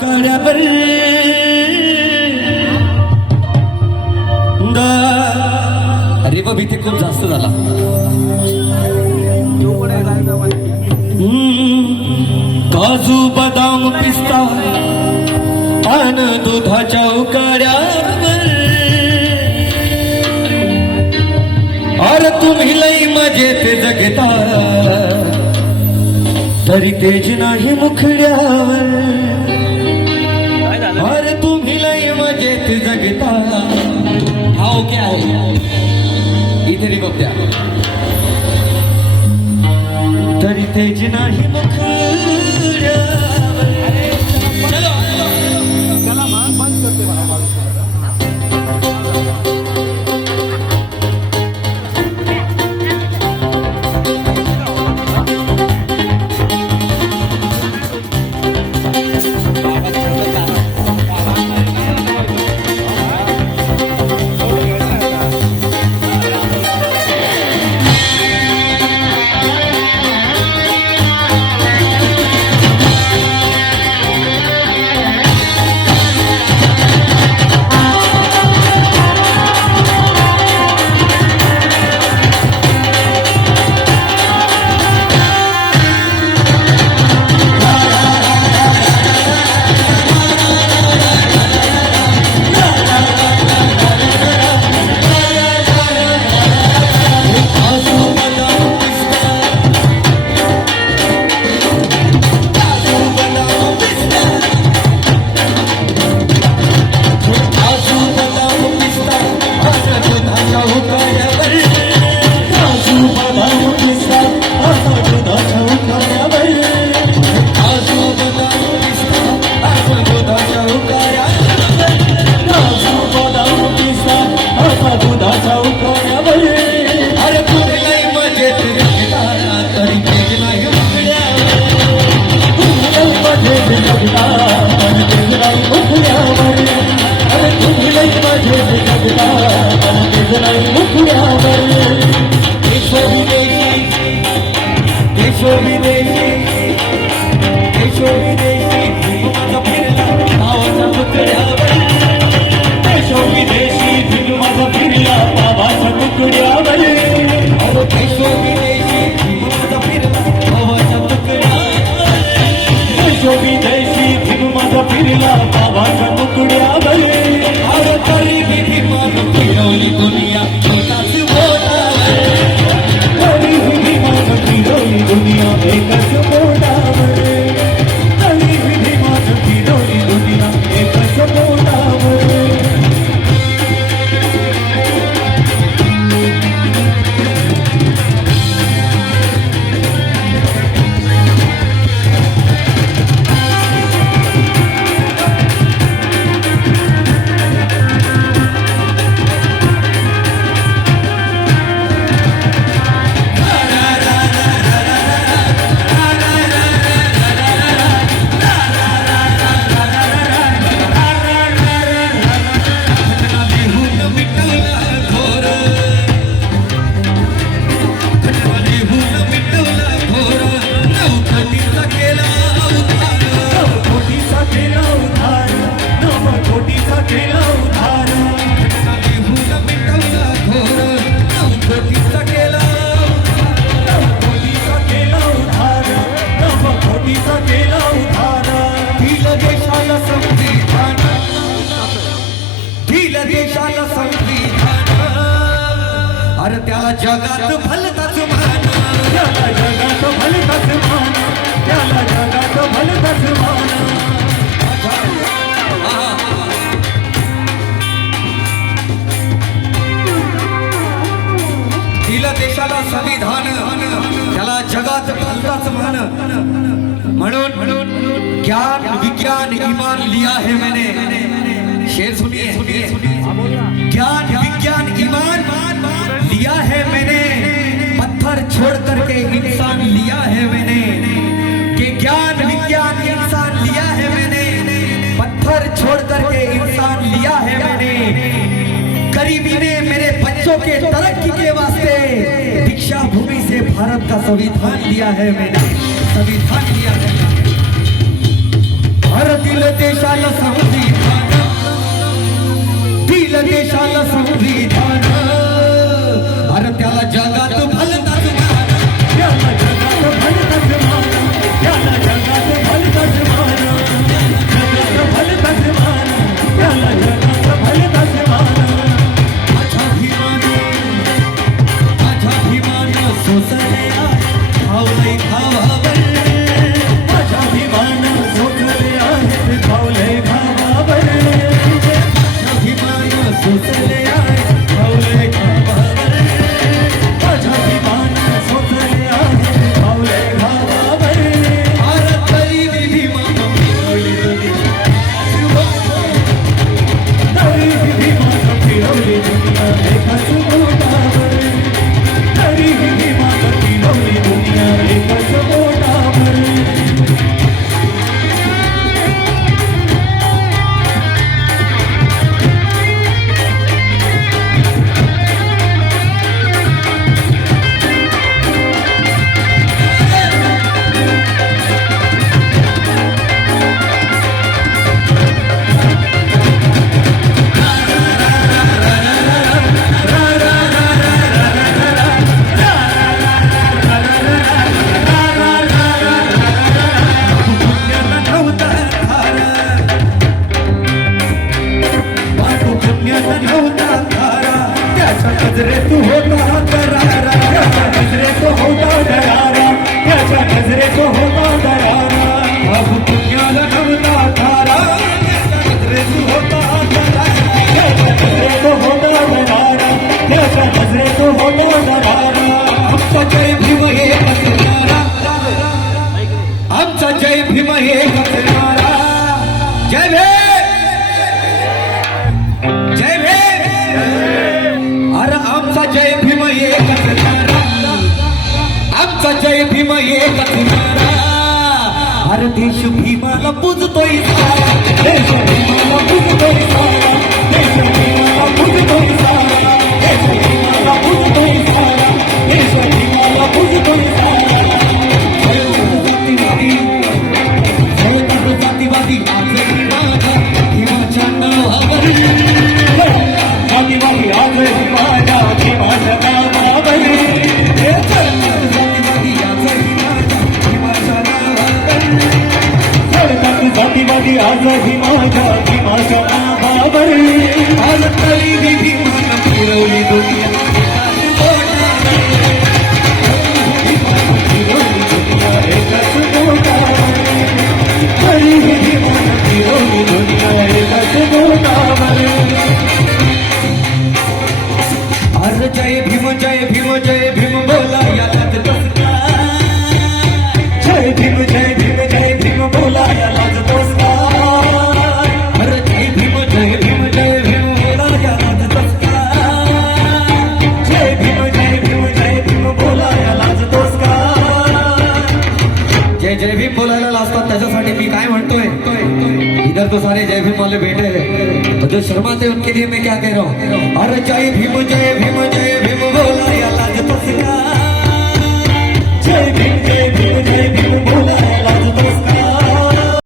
काड्यावर अरे बाबा इथे खूप जास्त झाला. काजू बदाम पिस्ता पान दुधाच्या उकाड्यावर अरे तुम्ही लई मजेत जगता तरी तेज नाही मुखड्यावर. अरे तुम्ही लई मजेत जगता हाव क्या आहे इथे रे बघत्या तरी तेज नाही मुखड्यावर. त्याला मान बंद करते मला. अरे त्याला जगात भलताच मान, त्याला जगात भलताच मान, त्याला जगात भलताच मान. दिलं देशाला संविधान, त्याला जगात भलताच मान. म्हणून ज्ञान विज्ञान ईमान लिया है मैंने. शेर सुनिए, ज्ञान विज्ञान ईमान लिया है मैंने, पत्थर छोड़ करके इंसान लिया है मैंने. कि ज्ञान विज्ञान इंसान लिया है मैंने, पत्थर छोड़ करके इंसान लिया है मैंने. गरीबी ने मेरे बच्चों के तरक्की के वास्ते दीक्षा भूमि से भारत का संविधान लिया है मैंने, संविधान लिया है. अरे दिल देशाला संविधान, दिल देशाला संविधान, अरे त्याला जगात भलताच मान, त्याला जगात भलताच मान, त्याला जगात भलताच मान, जगात भलताच मान, त्याला जगात भलताच मान. माझ्या भीमान सोसले भावलय भावावर, माझ्या भीमान सोचले आहेत भावले भावावर, माझ्या भीमान सोसले भावलय भावावर, माझ्या भीमान सोचले आहेत भावले भावावर. अरे तरी मी भीमान फिरवली दुनिया, तरी भीमान फिरवली दुनिया एकाच बोटावर, तरी भीमान फिरवली दुनिया एकाच बोटावर. नजरेत होता करारा, त्याच्या नजरेत होता दरारा, त्याच्या नजरेत होता दरारा. बाबू पुण्याला नव्हता थारा, नजरेत होता करारा, त्याच्या नजरेत होता दरारा, त्याच्या नजरेत होता दरारा. आमचा जय भीम एक असणारा, आमचा जय भीम एक असणारा. जय भीम, जय भीम. अरे आमचा जय भीम एक असणारा, आमचा जय भीम एक असणारा. अरे देश भीमाला पूजतोय सारा, देश भीमाला पूजतोय सारा, देश भीमाला पूजतोय सारा, देश भीमाला पूजतोय सारा, देश भीमाला पूजतोय सारा. जातीवादी, जातीवादी आजही माझ्या भीमाच्या नावावर, जातीवादी आजही माझ्या भीमाच्या नावावर, जातीवादी आजही माझ्या भीमाच्या नावावर. जातीवादी आजही माझ्या भीमाच्या नावावर. आज तरी मी भीमाला फिरवली दुनिया फिरवली दुनिया एकाच बोटावर, तरीही भीमानं फिरवली दुनिया एकाच बोटावर. अरे जय भीम जय भीम जय भीम बोला यालाच दसका, जय भीम जय भीम जय भीम बोला यालाच दसका. अरे जय भीम जय भीम जय भीम बोला यालाच दसका. जय भीम जय भीम जय भीम बोला यालाच दसका. जय जय भीम बोलायला लाजतात त्याच्यासाठी मी काय म्हणतोय, इधर तो सारे जय भीम वाले बैठे हैं, जो शर्माते उनके लिए मैं क्या कह रहा हूँ. अरे जय भीम जय भीम जय भीम बोला यालाच दसका. जय भीम